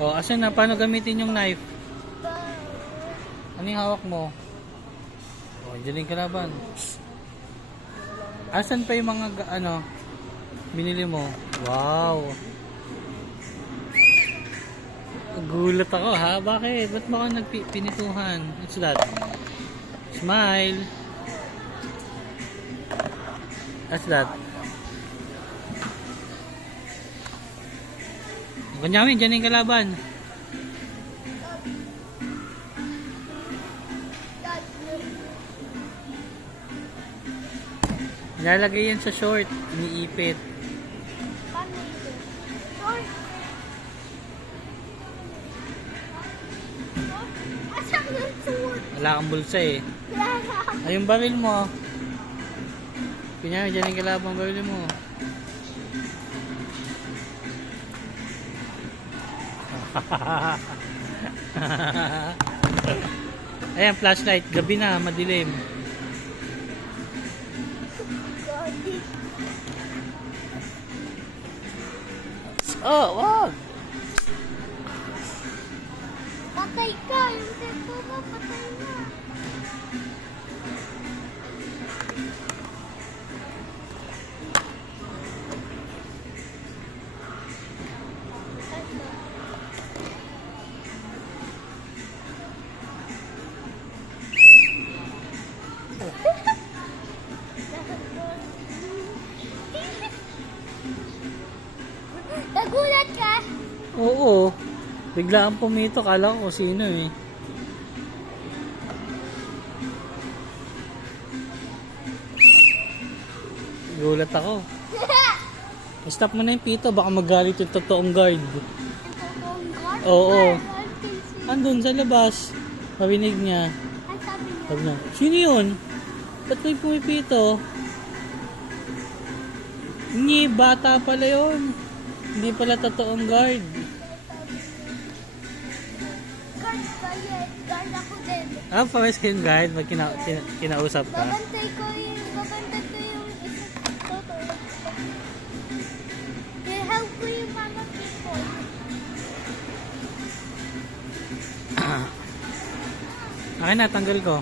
Oh, asan na? Paano gamitin yung knife? Ano yung hawak mo? Oh, dyan yung kalaban. Asan pa yung mga binili mo? Wow! Gulat ako ha? Bakit? Ba't mo ako nagpinituhan? What's that? Smile! What's that? Kunyamin, dyan yung kalaban. Nilalagay yan sa short. Iniipit. Paano ito? Short. Asan yung sword? Wala kang bulsa eh. Wala. Ay, yung baril mo. Kunyamin, dyan yung kalaban baril mo. Ayan, flashlight. Gabi na, madilim. Oh, wag! Patay ka! Yung tempo mo, patay na. Nagulat ka? Oo. Biglaan pumito. Kala ko kung sino eh. Gulat ako. Stop mo na yung pito. Baka magalit yung totoong guard. Oo. Andun sa labas. Marinig niya. Ang sabi niya, Sabi niya, sino yun? Ba't may pumipito? Hindi, bata pala yun. Hindi pala totoong guard. guard ba yan? Guard ako din. Ah, pares kayong guard pag kinausap ka. Babantay ko yung isang toto. I-help ko yung mga people. Akin na, tanggal ko.